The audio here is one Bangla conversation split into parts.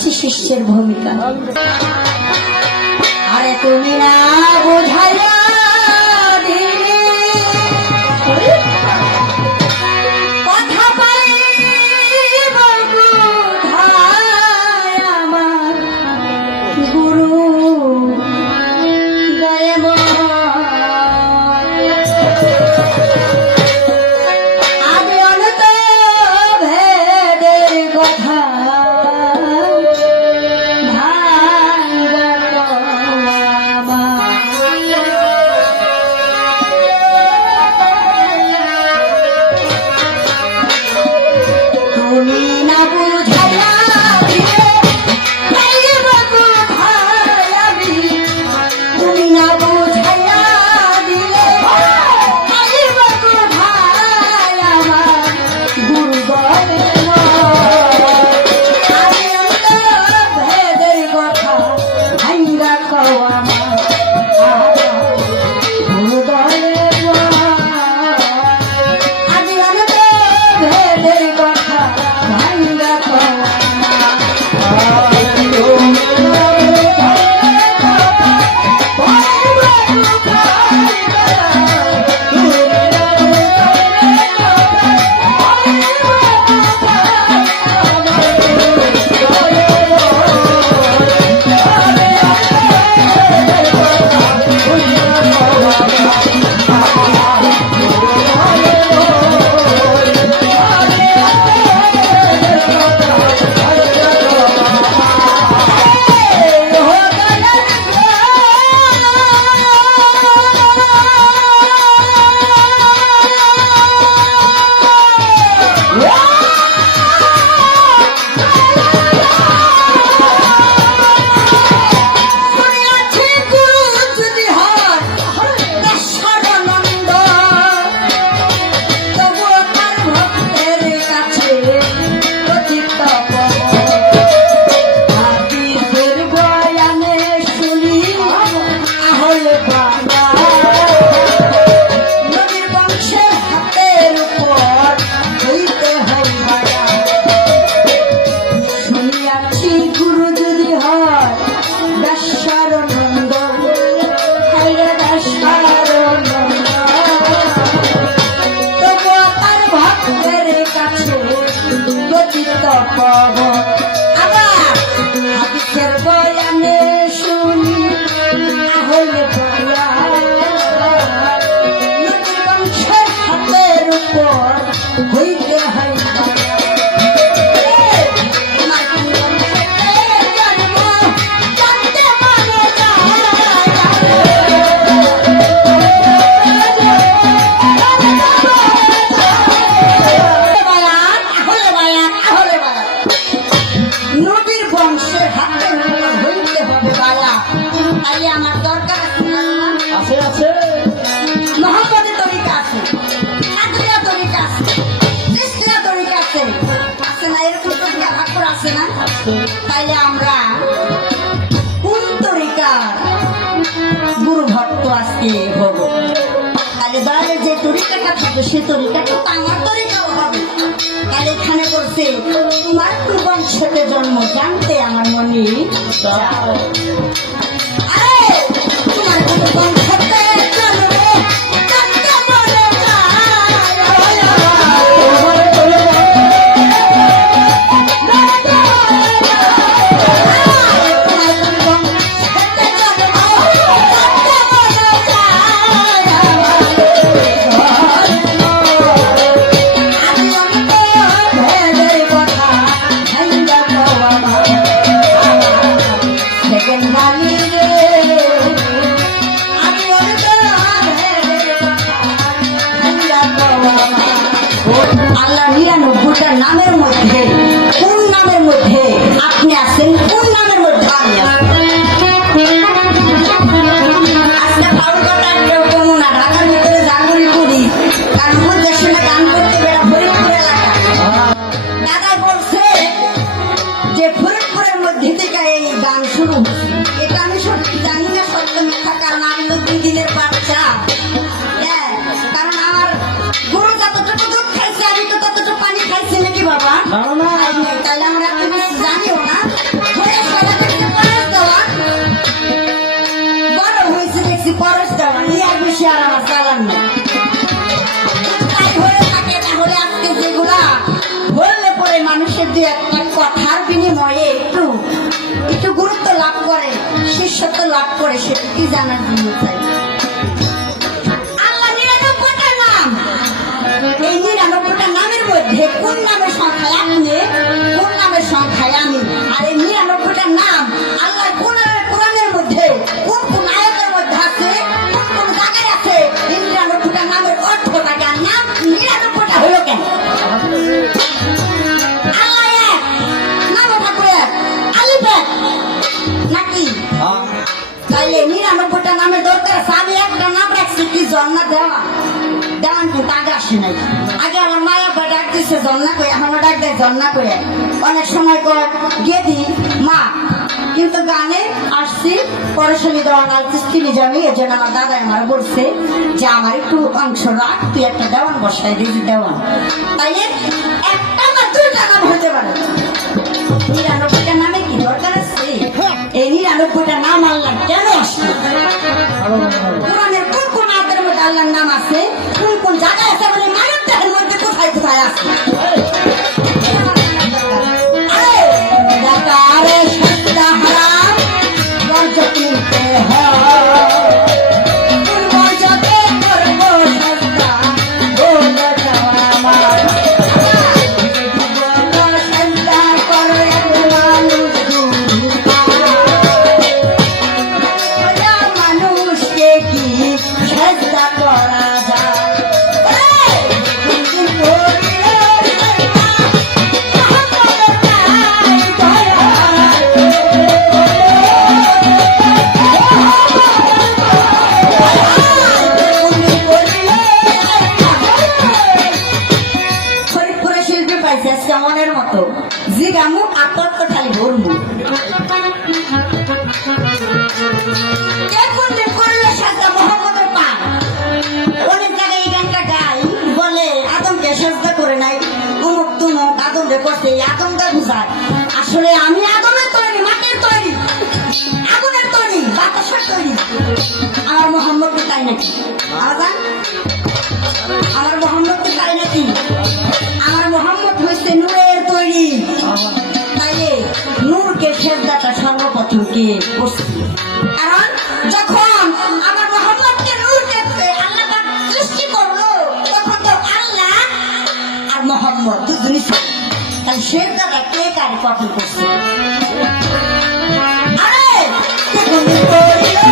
নিয়েছি শিষ্যের ভূমিকা। আরে তুমি না বোঝাইয়া দিলে কথা পাইব কোথায় আমার গুরু দয়াম আমি অনত ভেদের কথা তাইলে আমরা কোন তরিকার গুরু ভক্ত আজকে হব? তাহলে দয়ালে যে তরিকাটা থাকবে সে তরিকাটা তো আমার তরিকাও হবে। তাহলে এখানে করছে তোমার বংশতে জন্ম জানতে আমার মনে তোমার বংশতে জন্ম Second যদি একটা কথার বিনিময়ে একটু একটু গুরুত্ব লাভ করে, শিষ্যত্ব লাভ করে, সেটা কি জানার জন্য চাই। আল্লাহ ৯৯টা নাম, এই ৯৯টা নামের মধ্যে কোন নামের সংখ্যায় আপনি, কোন নামের সংখ্যায় আমি, আর এই ৯৯টা নাম আল্লাহ কোরআনের মধ্যে কোন কোন আয়াতের মধ্যে আছে, কোন কোন জায়গায় আছে, এই ৯৯টা নামের অর্থটাকে আর নাম ৯৯টা হলো কেন? আল্লাহ এক, নাম ঠাকুর এক, আলিফ এক নাকি? তাইলে ৯৯টা নামের দরকার আছে। আমি একটা নাম রাখছি কি জন্না দেওয়া, দেওয়ান কিন্তু আগে আসে নাই। আগে আমার মায়া বা ডাক দিচ্ছে জন্না করে, এখনো ডাক দেয় জন্না করে। অনেক সময় কয় গেদি মা, কিন্তু গানে আসছি পড়াশোনা দেওয়া নাচছি নিজামি। এই জন্য আমার দাদা আমার বলছে যে আমার একটু অংশ রাখ, তুই একটা দেওয়ান বসাই দিয়েছি দেওয়ান। তাইলে একটা না দুইটা নাম হতে পারে। ৯৯টা নামে কি দরকার আছে? এই ৯৯টা নাম আল্লাহ কেন আসছে? কোরআনের কোন কোন আয়াতের মধ্যে আল্লাহর নাম আছে, কোন কোন জায়গায় আছে, মানে মানব দেহের মধ্যে কোথায় কোথায় আছে? আরে সস্তা হারাম রজত নিতে হয়, রজতে করবো সস্তা বলে দেওয়া আমার। মানুষকে কি সেজদা করা যায়? ফরিদপুরের শিল্পী পাইছে সেমনের মতো জিগামু আপদ খালি ভরমু। অনেক জায়গায় এই গানটা গাই, বলে আদমকে সেজদা করে নাই, অমুক তুমুক আদমকে করছে, আদমটা বুঝায়। আসলে আমি আদমের তৈরি, মাটির তৈরি, আগুনের তৈরি, বাতাসের তৈরি। আমার মোহাম্মদ তাই নাকি? আমার মোহাম্মদ তাই নাকি? আমার মোহাম্মদ হয়েছে নূরের তৈরি। তাইলে নূরকে সেজদাটা সর্বপ্রথম কে করছে? কারণ যখন আমার মোহাম্মদকে নূরকে আল্লাহ পাক সৃষ্টি করলো, তখন তো আল্লাহ আর মোহাম্মদ দুজনই ছিল। তাই সেজদাটা কে কার গঠন করছে? আরে তুমি করিলে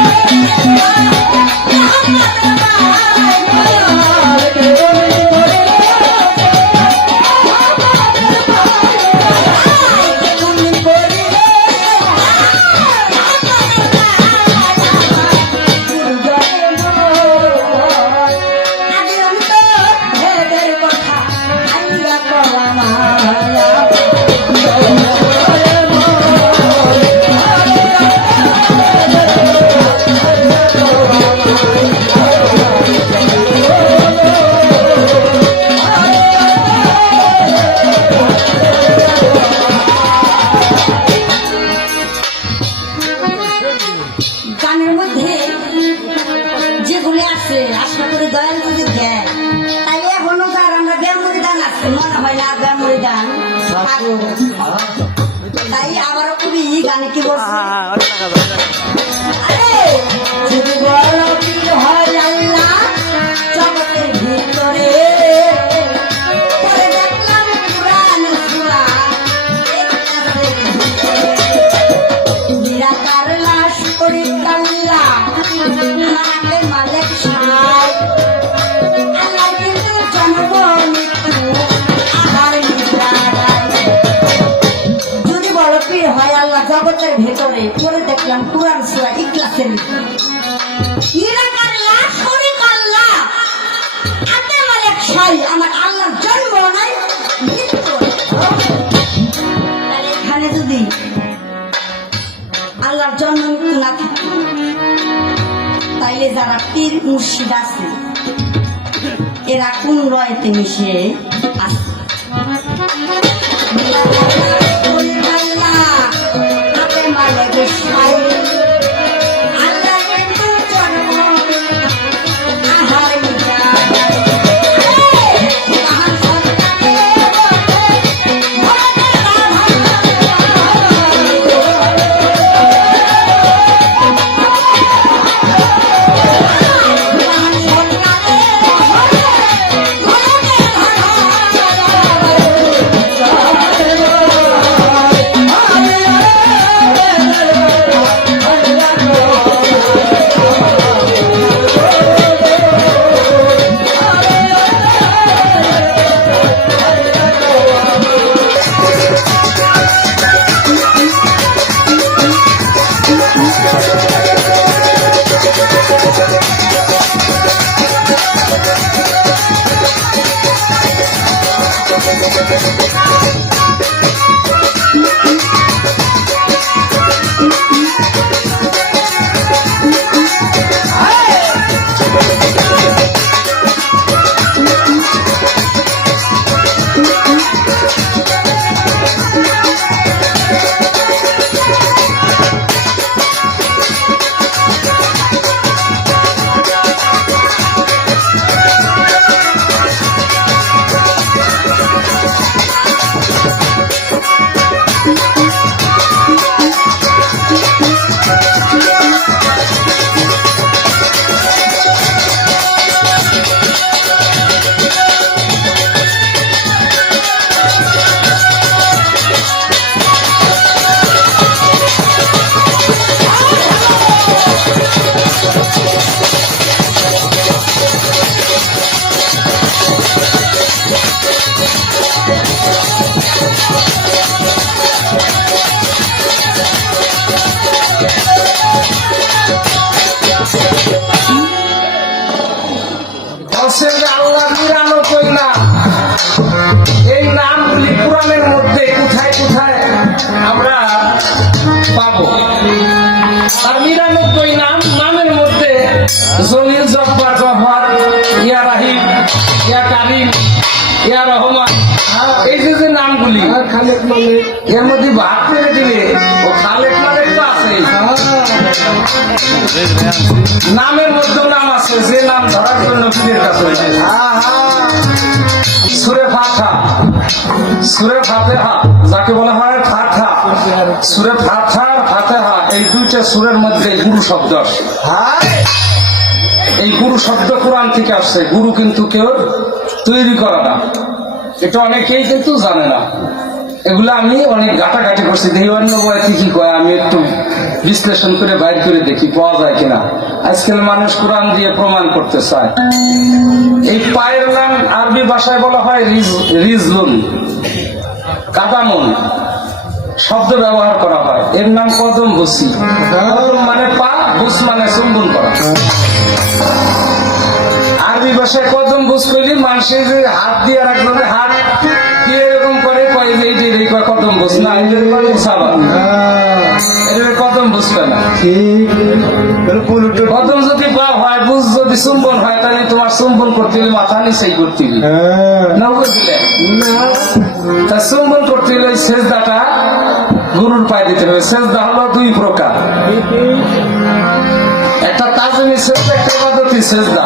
গানের মধ্যে যেগুলি আছে, আশা করি দয়াল যদি দেয়, তাইলে এখনো তার আমরা ব্যায়ামুড়ি গান আছে, মনে হয় না ব্যায়ামুড়ি গান। তাই আবারও কবি গানে কি বলছে, আরে যদি বড় পীর হয় আল্লাহ জগতের ভিতরে, পরে দেখলাম কুরআন সূরা নিরাকার লাশ করি কাল্লা মাকে মালিক সাই। আল্লাহ কিন্তু জন্ম মৃত্যু আহার নিদ্রা। যদি বড় পীর হয় আল্লাহ জগতের ভেতরে, পরে দেখলাম কুরআন সূরা ইখলাসের নিরাকার লাশ করি কাল্লা আতে মালিক সাই। আমার আল্লাহর জন্ম নাই, মৃত্যু। তাহলে এখানে যদি আল্লাহর জন্ম মৃত্যু না থাকে, তাইলে যারা পীর মুর্শিদ আছে এরা কোন রয়েতে মিশিয়ে আছে? আল্লাহ জলিল, জব্বার, গফার, ইয়া রাহিম, ইয়া কারিম, ইয়া রহমান, এই যে যে নামগুলি খালেক মালিক, এর মধ্যে ভাগ করে দিলে ও খালেক মালেক তো আছে, নামের মধ্যে নাম আছে, যে নাম ধরার জন্য পীরের কাছে যায়। সূরা ফাতিহা, সূরা ফাতিহা যাকে বলা হয় ফাতিহা, সূরা ফাতিহা আর ফাতিহা এই দুইটা সূরার মধ্যে গুরু শব্দ আছে। এই গুরু শব্দ কোরআন থেকে আসছে। গুরু কিন্তু কেউ তৈরি করা না, এটা অনেকেই কিন্তু জানে না। এগুলো আমি অনেক ঘাটাঘাটি করছি, দেখি অন্য বয়সে কি কয়, আমি একটু বিশ্লেষণ করে বাইর করে দেখি পাওয়া যায় কিনা। আজকাল মানুষ কোরআন দিয়ে প্রমাণ করতে চায়। এই পায়ের নাম আরবি ভাষায় বলা হয় রিজলুন, কাদামুন শব্দ ব্যবহার করা হয়। এর নাম কদম বসি। কদম মানে পা, বুস মানে চুম্বন করা। আরবি ভাষায় কদম বুস করলে মানুষের যে হাত দিয়ে আর একজনের হাত দিয়ে এরকম করে কয় যে এই কদম বুস না, এটা মুসাবা, এটা কদম বুঝবে না। কদম যদি পা হয়, বুঝ যদি চুম্বন হয়, তাহলে তোমার চুম্বন করতে হলে মাথা নিচেই করতে হবে না, বুঝলে? তা চুম্বন করতে হলে ওই সেজদাটা গুরুর পায়ে দিতে হবে। সেজদা হলো দুই প্রকার, একটা তাজমি সেজদা, একটা ইবাদতি সেজদা।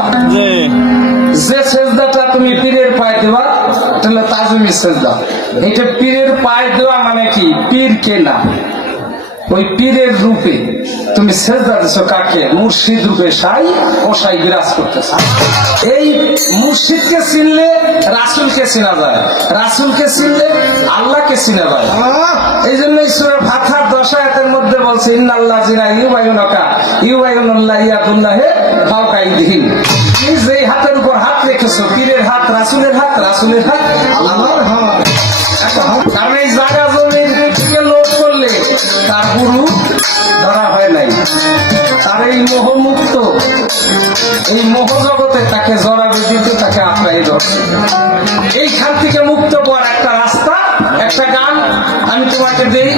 যে সেজদাটা তুমি পীরের পায়ে দেওয়া, এটা হলো তাজমি সেজদা। এটা পীরের পায়ে দেওয়া মানে কি, পীর কেনা, ওই পীরের রূপে তুমি সেজদা দিছো কাকে, মুর্শিদ রূপে সাই ও সাই বিরাজ করতেছে। এই মুর্শিদকে চিনলে রাসূলকে চেনা যায়, রাসূলকে চিনলে আল্লাহকে চিনা যায়। এই জন্য সূরা ফাতিহার 10 আয়াতের মধ্যে বলছে ইন্নাল্লাযিনা ইউবাইয়ুনাকা ইউবাইয়ুনাল্লাহি ইয়াদুল্লাহি ফাওকা আইদিহিম। তুমি যেই হাতের উপর হাত রেখেছো, পীরের হাত, রাসূলের হাত, রাসূলের হাত আল্লাহর হাত। কারণ এই জায়গা জমির থেকে লোভ করলে তার গুরু ধরা হয় নাই। তার এই মোহমুক্ত, এই মোহ জগতে তাকে জড়াবে দিতে, তাকে আঁকড়াই ধরছে। এইখান থেকে মুক্ত পাওয়ার একটা রাস্তা, একটা গান আমি তোমাকে দিই।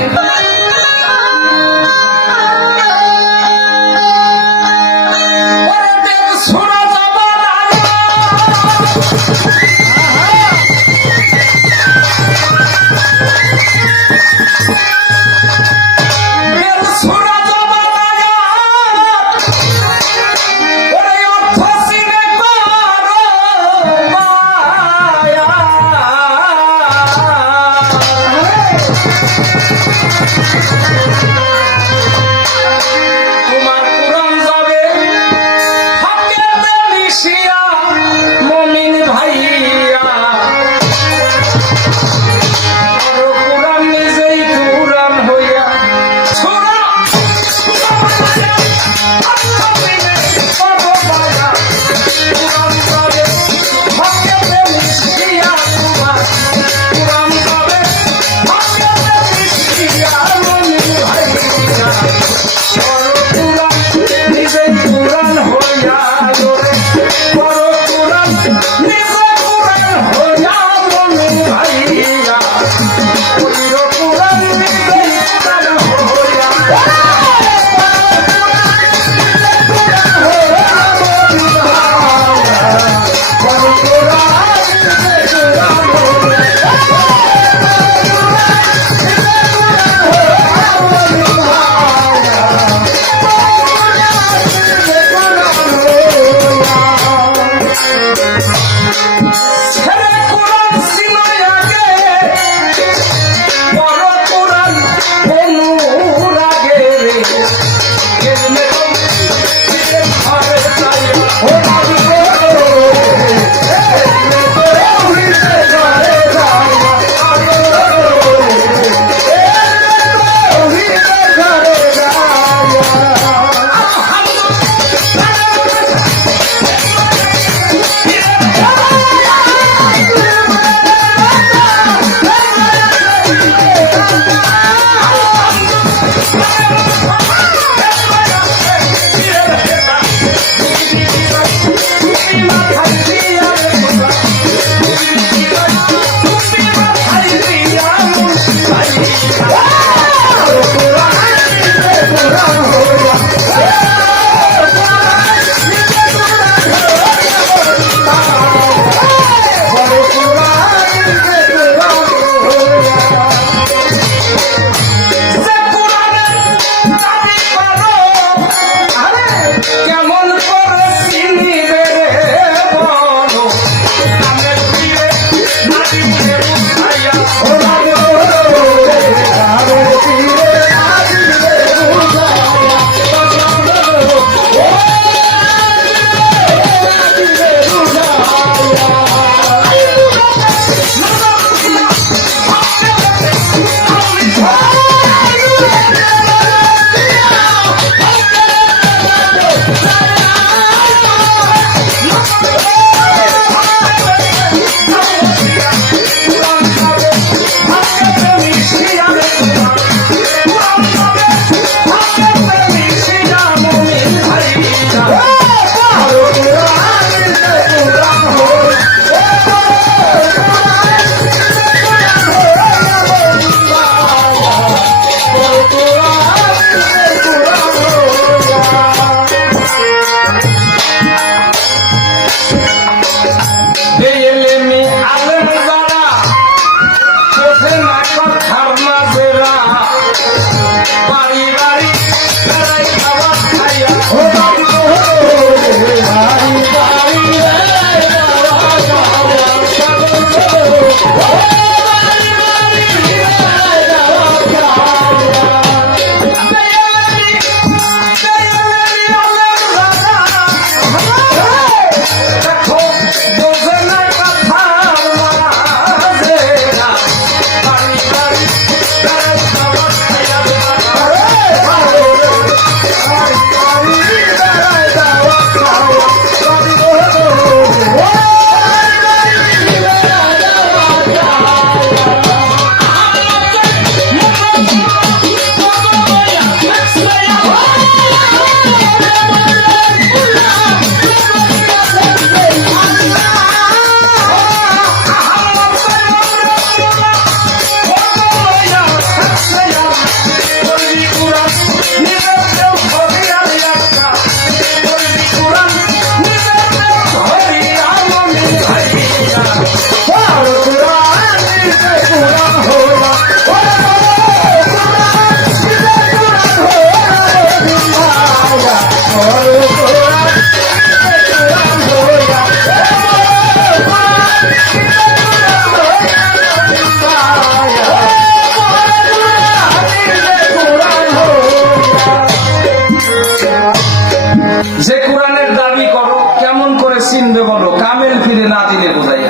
চিনবে বলো? কামেল ফিরে না দিলে বোঝাইয়া।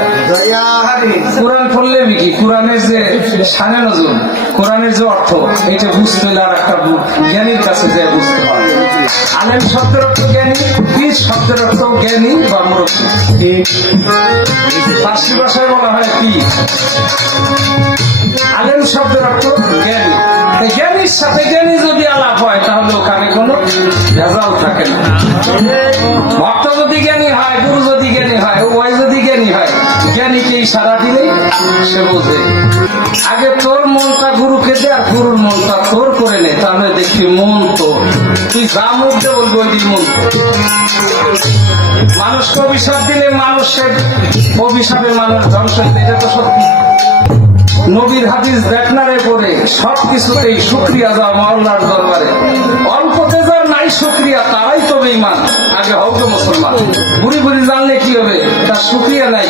কোরআন পড়লে কি কোরআনের যে শানে নজুল, কোরআনের যে অর্থ, এটা বুঝতে হলে আর একটা জ্ঞানীর কাছে যে বুঝতে হয়। আলেম শব্দের অর্থ জ্ঞানী, বীজ শব্দের অর্থ জ্ঞানী বা মুরব্বী। ফার্সি ভাষায় বলা হয় পীর। আলেম শব্দের অর্থ জ্ঞানী। জ্ঞানীর সাথে জ্ঞানী যদি আলাপ হয় তাহলে ওখানে কোনো ভেজাল থাকে না। ভক্ত যদি জ্ঞানী হয়, গুরু যদি জ্ঞানী হয়, উভয় যদি জ্ঞানী হয়, জ্ঞানীকে ইশারা দিলেই সে বোঝে। আগে তোর মনটা গুরুকে দে আর গুরুর মনটা তোর করে নে, তাহলে দেখবি মন তোর। তুই যা মুখ দিয়ে বলবি ওই দিন মন তোর। মানুষকে অভিশাপ দিলে মানুষের অভিশাপে মানুষ ধ্বংস, এটা তো সত্যি। নবীর হাদিস দেখনারে পড়ে সবকিছুতেই শুকরিয়া যাও মাওলার দরবারে। অল্পতে যার নাই শুকরিয়া তারাই তো বেঈমান। আগে হোক তো মুসলমান। বুড়ি বুড়ি জানলে কি হবে? তার শুকরিয়া নাই।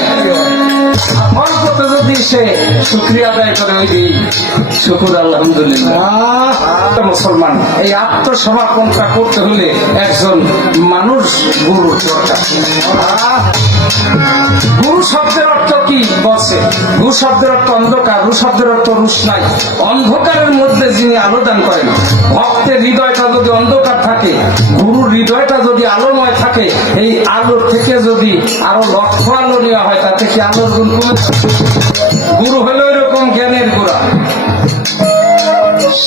অল্পতে যদি সে শুকরিয়া আদায় করে ওই শুকুর আলহামদুলিল্লাহ। মুসলমান এই আত্মসমর্পণটা করতে হলে একজন মানুষ গুরুর দরকার। গুরু শব্দের অর্থ কি বলছে? গুরু শব্দের অর্থ অন্ধকার, গুরু শব্দের অর্থ রুশনাই। অন্ধকারের মধ্যে যিনি আলো দান করেন। ভক্তের হৃদয়টা যদি অন্ধকার থাকে, গুরুর হৃদয়টা যদি আলোময় থাকে, এই আলোর থেকে যদি আরো লক্ষ আলো নেওয়া হয় তাতে কি আলোর গুণ কমে? গুরু হলো এরকম জ্ঞানের গোড়া।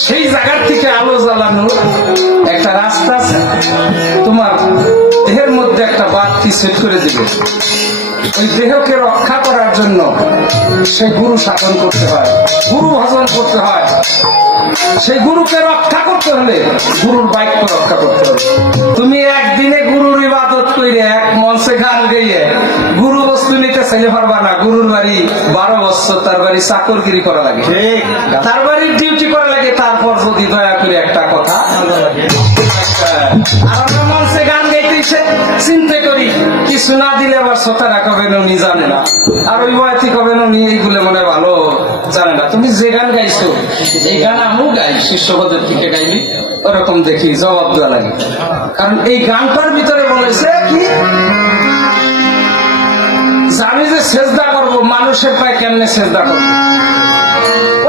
সেই জায়গার থেকে আলো জ্বালানোর একটা রাস্তা আছে। তোমার দেহের মধ্যে একটা বাতি সেট করে দিবে। ওই দেহকে রক্ষা করার জন্য সেই গুরু সাধন করতে হয়, গুরু ভজন করতে হয়। সেই গুরুকে রক্ষা করতে হলে গুরুর বাক্য রক্ষা করতে হবে। তুমি একদিনে গুরুর ইবাদত করে এক মঞ্চে গান গাইয়ে গুরু বস্তু নিতে ছেলে পারবা না। গুরুর বাড়ি 12 বছর তার বাড়ি চাকরগিরি করা লাগে, তার বাড়ির ডিউটি করা লাগে। তারপর যদি দয়া করে একটা কথা আর আমরা মঞ্চে গান গাইতেছে চিন্তা করি কিছু না দিলে আবার শ্রোতারা কবেন উনি জানে না, আর ওই বয়াতি কবেন উনি এইগুলো মনে ভালো জানে না। তুমি যে গান গাইছো এই গান আমিও গাই, শিষ্যপদের থেকে গাইলি ওরকম দেখি জবাব দেওয়া লাগে। কারণ এই গানটার ভিতরে বলেছে কি আমি যে সেজদা করবো মানুষের পায়ে কেমনে সেজদা করবো,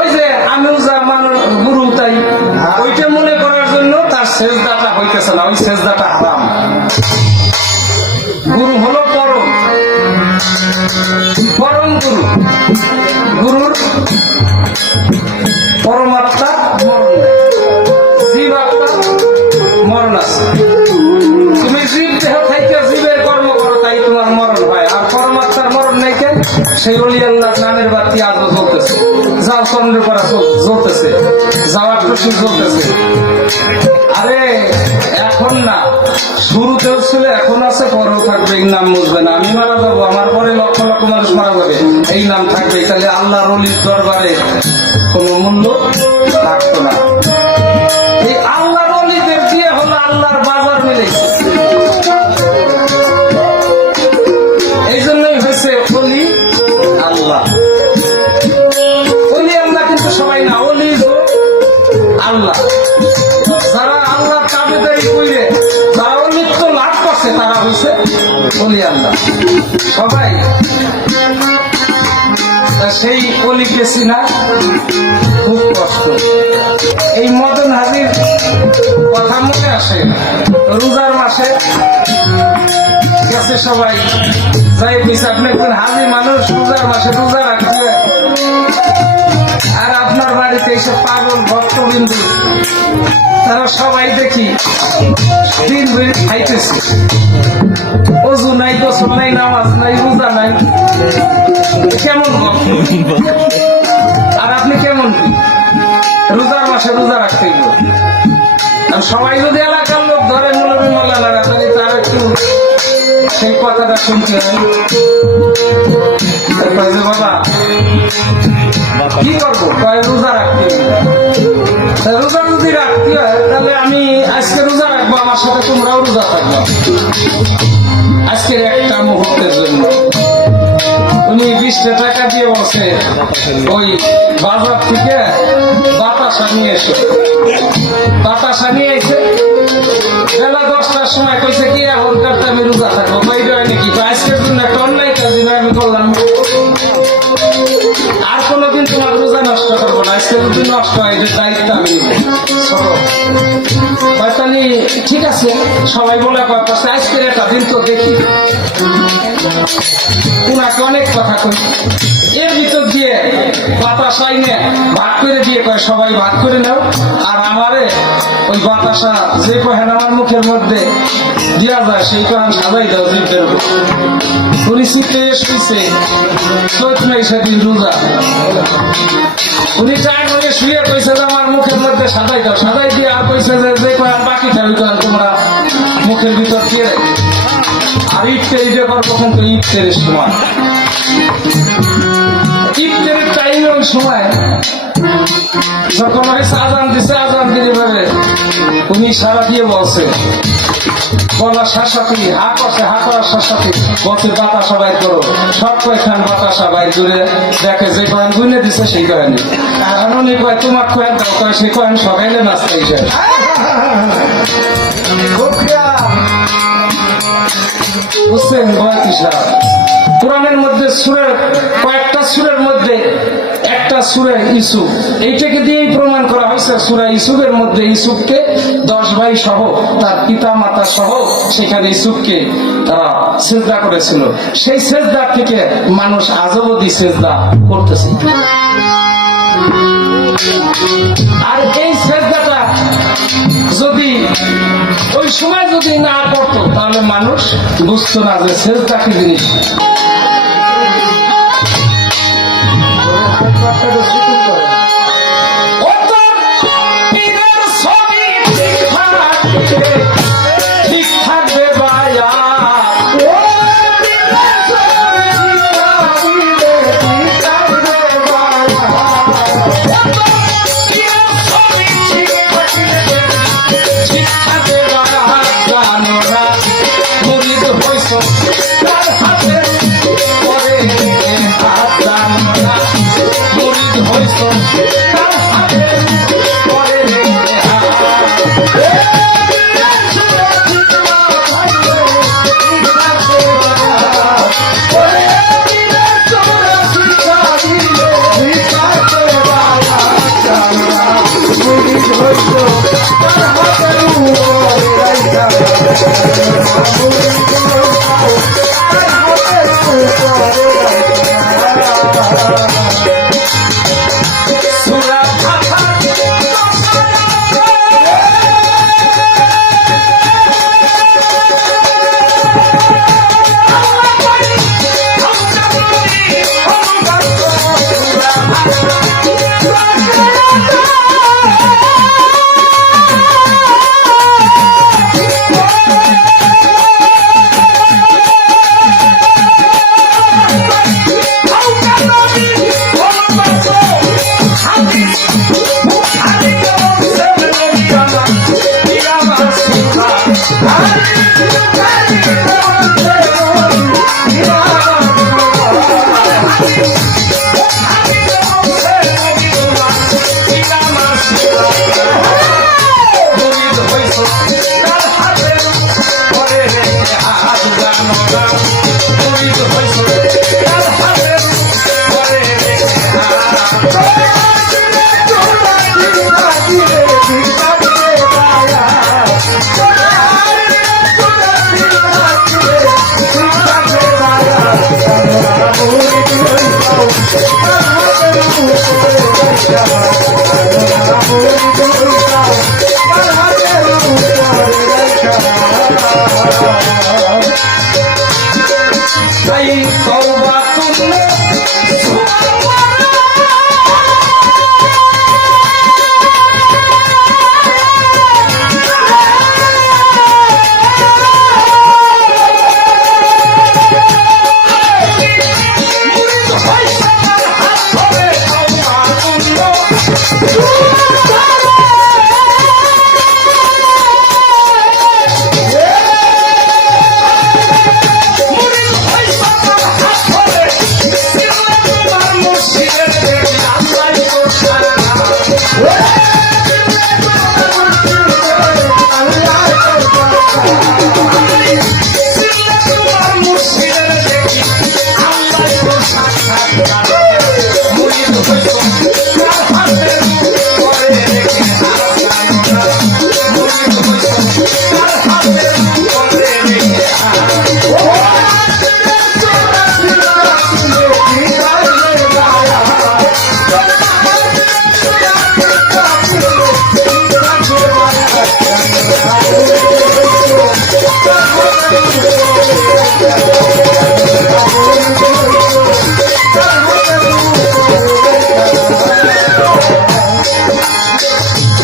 ওই যে আমিও যা গুরু তাই ওইটা মনে করার জন্য তার সেজদাটা হইতেছে না, ওই সেজদাটা হারাম। গুরু হলো পরম পরম গুরু। গুরুর পরমাত্মা মরণ নেই, জীব আত্মা মরণ আছে। তুমি জীব দেহ থাইকে জীবের কর্ম করো তাই তোমার মরণ হয়, আর পরমাত্মার মরণ নেই। কেন? সেই অলি আল্লাহ নামের বাতি আজও জ্বলতেছে, যাও চন্দ্র করা জ্বলতেছে, যাওয়ার খুশি জ্বলতেছে। আরে এখন না, শুরুতেও ছিল, এখন আছে, পরেও থাকবে। এই নাম বুঝবে না। আমি মারা যাবো, আমার পরে লক্ষ লক্ষ মানুষ মারা যাবে, এই নাম থাকবে। তাহলে আল্লাহর অলির দরবারে কোনো মূল্য থাকতো না। এই আল্লাহর অলিদের দিয়ে হলো আল্লাহর বাজার মিলেছে। এই জন্যই হয়েছে অলি আল্লাহ। অলি আল্লাহ কিন্তু সবাই না, অলি আল্লাহ। যারা আল্লাহ তাবেদারি কইরে যারা অলিত্ব লাভ করছে তারা হয়েছে অলি আল্লাহ। সবাই সেই অলিকে চিনা খুব কষ্ট। এই মদন হাজির কথা মনে আসে, রোজার মাসে গেছে সবাই যাই পিছিয়ে। আপনি একজন হাজি মানুষ, রোজার মাসে রোজা রাখছে, আর আপনার বাড়িতে এইসব পাগল ভক্তবিন্দু তারা সবাই দেখি দিন ধরে খাইতেছে। অজু নাই, গোসল নাই, নামাজ নাই, রোজা নাই। কেমন ভক্ত? আর আপনি কেমন কি রোজার মাসে রোজা রাখতে গেল? সবাই যদি এলাকার লোক ধরে মুলবি মোল্লারা, তাহলে তার একটু সেই কথাটা শুনতে হয়। বাবা কি করবো? রোজা রাখতে। রোজা যদি রাখতে হয় তাহলে আমি আজকে রোজা রাখবো, আমার সাথে তোমরাও রোজা থাকবো আজকের একটা মুহূর্তের জন্য। উনি 20টা টাকা দিয়ে বসে ওই বাজার থেকে বাতাসা নিয়ে এসে, বাতাসা নিয়ে এসে বেলা 10টার সময় কইছে কি এখনকার আমি রোজা থাকবো। বাইরে হয় নাকি? আজকে হয়েছে সবাই বলে কথা আজকের একটা দিন তো দেখি উনাকে অনেক কথা কই এর ভিতর দিয়ে বাতাসাই নিয়ে ভাগ করে দিয়ে কয় সবাই ভাগ করে নাও আর আমারে ওই বাতাসা যে কহেন আমার মুখের মধ্যে দিয়া যায় সেই কহেন সাজাই দাও যুদ্ধের পরিস্থিতি শুয়েছে চৈত নাই সেদিন রোজা উনি চায় করে শুয়ে কইছে যে আমার মুখের মধ্যে সাজাই দাও সাজাই দিয়ে আর কইছে যে কহেন বাকি থাকবে কহেন তোমরা মুখের ভিতর দিয়ে আর ইফতারি ব্যাপার কখন তো ইফতারের সময় ইফতারের টাইমের সময় যখন হয়েছে আজান দিছে আজান দিতে পারে উনি সারা দিয়ে বলছে বলা শাসাতি হা করছে হা করার শাসাতি বলছে বাতাসা বাইর করো সব কয়েকখান বাতাসা বাইর করে দেখে যে কয়েন গুনে দিছে সেই কয়েনি কারণ উনি কয় তোমার কয়েন দাও কয় সেই কয়েন সবাইলে নাচতে হিসেবে বুঝছেন বয়াতিসা কোরআনের মধ্যে সুরের কয়েকটা সুরের মধ্যে একটা সুরে ইসুফ এইটাকে দিয়েই প্রমাণ করা হয়েছে সুরা ইসুফের মধ্যে ইসুফকে 10 ভাই সহ তার পিতা মাতা সহ সেখানে ইসুফকে তারা সেজদা করেছিল সেই সেজদা থেকে মানুষ আজও অবধি সেজদা করতেছে আর এই সেজদাটা যদি ওই সময় যদি না করতো তাহলে মানুষ বুঝতো না যে সেজদা কি জিনিস ঠিক থাকবে বায়া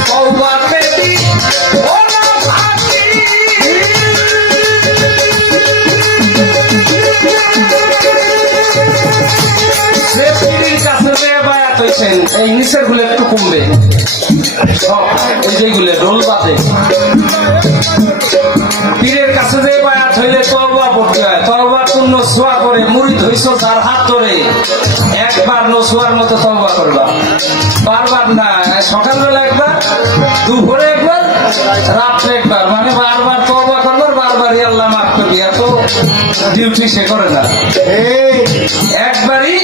তওবা পেলি ও না ভাবি যে পীরের কাছে যে বায়াত হইছেন এই নিচের গুলো একটু কমবে সব এই যেগুলো রোল বাদে পীরের কাছে যে বায়াত হইলে তওবা পড়তে হয় তওবা তুমি নসওয়া করে মুরিদ হইছো যার হাত ধরে একবার নসওয়ার মতো তওবা করবা বারবার না সকালবেলা একবার দুপুরে একবার রাত্রে একবার মানে বারবার তওবা করবার বারবারই আল্লাহ মাফ করবি এত ডিউটি সে করে না একবারই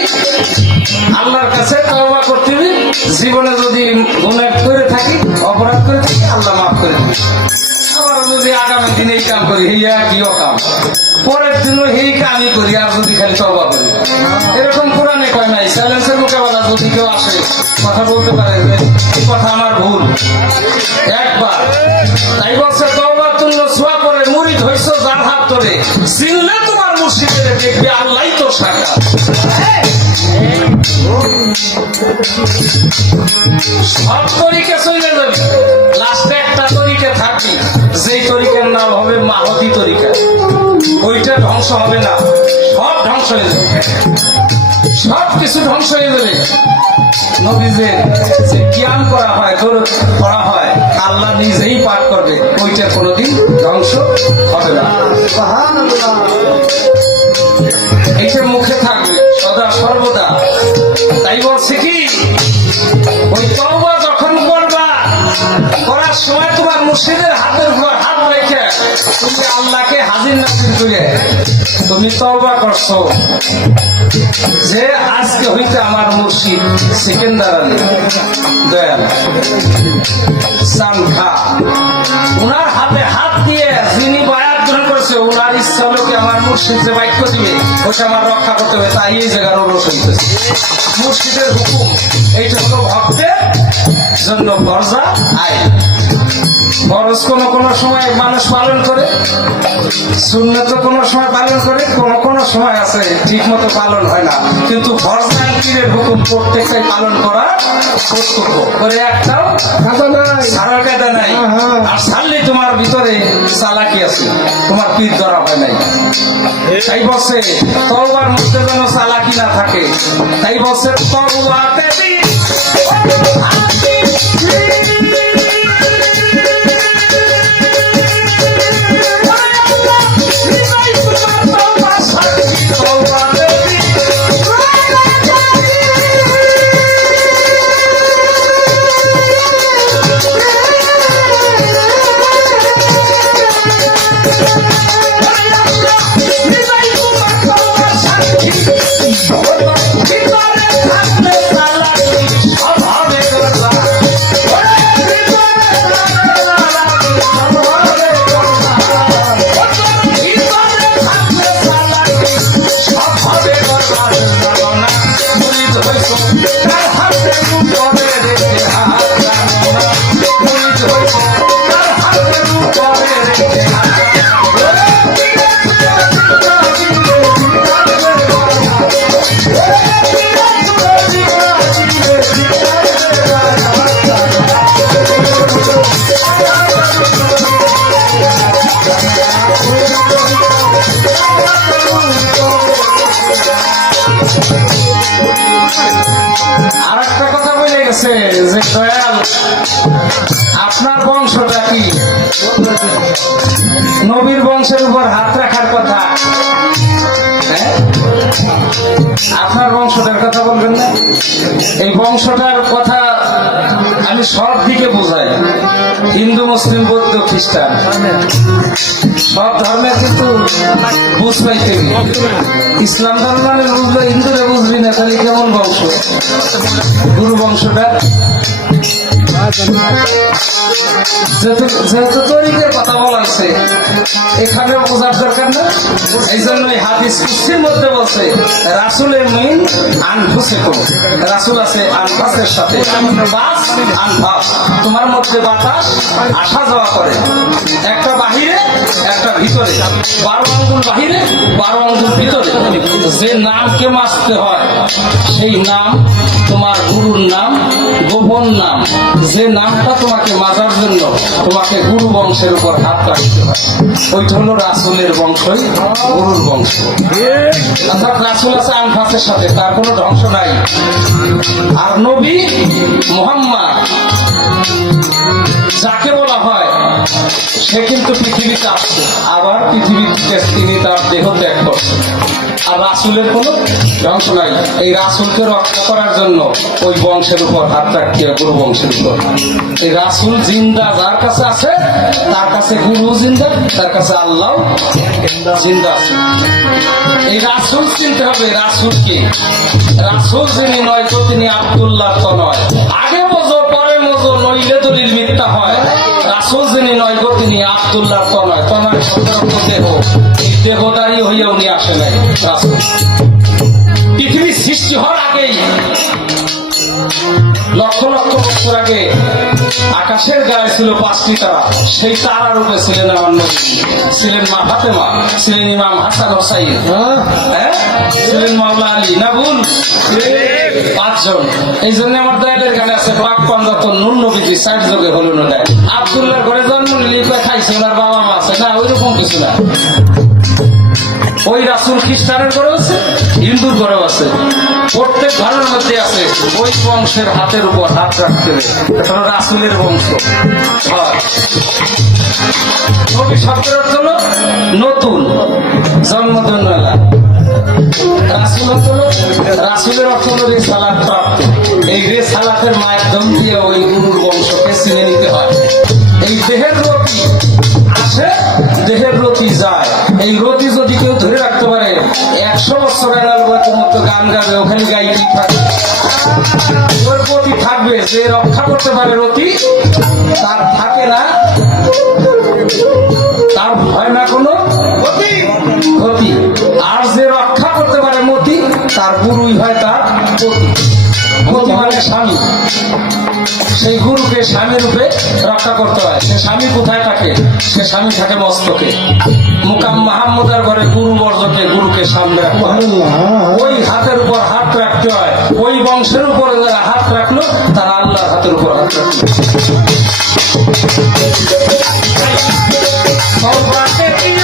আল্লাহর কাছে তওবা করতে হবে জীবনে যদি গুনাহ করে থাকি অপরাধ করে থাকি আল্লাহ মাফ করে দিবে আবার যদি আগামী দিনে এই কাম করি এই একইও কাম পরের দিনও এই কামই করি আর যদি খালি তওবা করি এরকম কোরআনে কয় নাই চ্যালেঞ্জের মোকাবেলা যদি কেউ আসে কথা বলতে পারে যে এই কথা আমার ভুল একবার তাই বলছে তওবা তুমি নসওয়া করে মুরিদ হইছো যার হাত ধরে চিনলে তোমার মুর্শিদের দেখবে আল্লাহই তো সাক্ষাৎ সব তরিকে চলে যাবে লাস্টে একটা তরিকে থাকবি যেই তরিকার নাম হবে মাহদি তরিকা ওইটা ধ্বংস হবে না সব ধ্বংস হয়ে যাবে সব কিছু ধ্বংস হয়ে যাবে নবীদের যে জ্ঞান করা হয় করা হয় আল্লাহ নিজেই পাঠ করবে ওইটা কোনোদিন ধ্বংস হবে না এইটা মুখে থাকবে সদা সর্বদা তাই বলছে কি ওই তওবা যখন করবা করার সময় তোমার মুর্শিদের হাতের উপর হাত রেখে তুমি আল্লাহকে হাজির নাজির করে তুমি তওবা করছো যে আজকে হইতে আমার মুর্শিদ সিকেন্দার আলী দয়াল সাংখা উনার হাতে হাত দিয়ে যিনি বায়াত গ্রহণ করেছে উনার ইচ্ছা হলো কি আমার মুর্শিদ যে বাক্য দিবে ওটা আমার রক্ষা করতে হবে তাই এই জায়গার ওরস হইতেছে মুর্শিদের হুকুম এইটা হলো ভক্তের জন্য ফরজা আইন ফরজ কোন সময় মানুষ পালন করে সুন্নত কোন সময় পালন করে কোন সময় আছে ঠিক মতো পালন হয় না কিন্তু ফরজ আইন পীরের হুকুম প্রত্যেকটাই পালন করা কর্তব্য করে একটাও সারা কায়দা নাই আর ছাড়লে তোমার ভিতরে চালাকি আছে তোমার পীর ধরা হয় নাই তাই বলছে তওবার মধ্যে যেন চালাকি না থাকে তাই বলছে তওবাতে গেছে যে দয়াল আপনার বংশটা কি? নবীর বংশের উপর হাত রাখার কথা। হ্যাঁ? আপনার বংশটার কথা বলবেন না? এই বংশটার কথা আমি সব দিকে বোঝাই, হিন্দু, মুসলিম, বৌদ্ধ, খ্রিস্টান সব ধর্মের কিন্তু বুঝ পাইতে। ইসলাম ধর্ম মানে বুঝলো, হিন্দুরা বুঝবি না, তাহলে কেমন বংশ? গুরু বংশটা যেহেতু তরিকের কথা বলা হয়েছে এখানে বোঝার দরকার না, এই জন্য হাদিস কুদসির মধ্যে বলছে রাসূলের মিন আনফুসিকুম, রাসূল আছে আনফাসের সাথে, বাস আনফাস, তোমার মধ্যে বাতাস আসা যাওয়া করে, একটা বাহিরে একটা ভিতরে, 12 আঙ্গুল বাহিরে 12 আঙ্গুল ভিতরে। যে নামকে মাসতে হয় সেই নাম তোমার গুরুর নাম, গোপন নাম, যে নামটা তোমাকে মাজার জন্য তোমাকে গুরু বংশের উপর হাত রাখতে হয়, ওইটা হলো রাসূলের বংশই গুরুর বংশ। অর্থাৎ রাসূল আছে আনফাসের সাথে, তার কোনো ধ্বংস নাই। আর নবী মুহাম্মদ যাকে বলা হয় সে কিন্তু পৃথিবীতে আসছে, আবার পৃথিবীতে তিনি তার দেহ ত্যাগ করছে। আর রাসূলের কোনো ধ্বংস নাই। এই রাসূলকে রক্ষা করার জন্য ওই বংশের উপর হাত রাখতে হয়, গুরু বংশের উপর। এই রাসূল জিন্দা যার কাছে আছে তার কাছে গুরু জিন্দা, তার কাছে আল্লাহ জিন্দা আছে। এই রাসূল চিনতে হবে রাসূল কি। রাসূল যিনি নয় তো তিনি আব্দুল্লাহ তো নয়। আগে বোঝো পরে বোঝো, নইলে দলিল মিথ্যা হয়। রাসূল যিনি নয় গো তিনি আব্দুল্লাহ তো নয়, তো নয় শব্দ দেহ, এই দেহদারি হইয়া উনি আসে নাই। রাসূল পৃথিবী সৃষ্টি হওয়ার আগেই লক্ষ লক্ষ বছর আগে আকাশের গায়ে ছিল 5টি তারা, সেই তারার রূপে ছিলেন আমার নবী, ছিলেন মা ফাতেমা, ছিলেন ইমাম হাসান হোসাইন, ছিলেন মাওলা আলী, না ভুল? 5 জন। এই জন্য আমার দয়ালের গানে আছে পাক পান্ডত নূর নবীজি 60 যোগে হলো না। আব্দুল্লাহর ঘরে জন্ম নিলে খাইছে, ওনার বাবা মা আছে না, ওইরকম কিছু না। ওই রাসূল খ্রিস্টানের ঘরেও আছে, হিন্দুর ঘরেও আছে, প্রত্যেক ঘরের মধ্যে আছে ওই বংশের হাতের উপর হাত রাখতে হবে। এটা হলো রাসূলের বংশ। নবী শব্দের অর্থ হলো নতুন, জন্মদিন মেলা। রাসূলের অর্থ হলো রিসালাত প্রাপ্ত। এই রিসালাতের মাধ্যম দিয়ে ওই গুরুর বংশকে চিনে নিতে হয়। এই দেহের রতি আসে, দেহের রতি যায়। এই রতি যদি কেউ ধরে রাখতে পারে 100 বছর মতো গান গাবে, ওখানে গাইতে থাকে, ওর রতি থাকবে। যে রক্ষা করতে পারে রতি, তার থাকে না, তার হয় না কোনো ক্ষতি। আর যে রক্ষা করতে পারে মতি, তার গুরুই হয় তার পতি। মতি মানে স্বামী, সেই গুরুকে স্বামী রূপে রক্ষা করতে হয়। সে স্বামী কোথায় থাকে? সে স্বামী থাকে মস্তকে। মুকাম মাহমুদার ঘরে গুরু বর্জকে, গুরুকে সামনে রাখতে হয়, ওই হাতের উপর হাত রাখতে হয়। ওই বংশের উপরে যারা হাত রাখলো তারা আল্লাহর হাতের উপর হাত রাখলো। Thank you.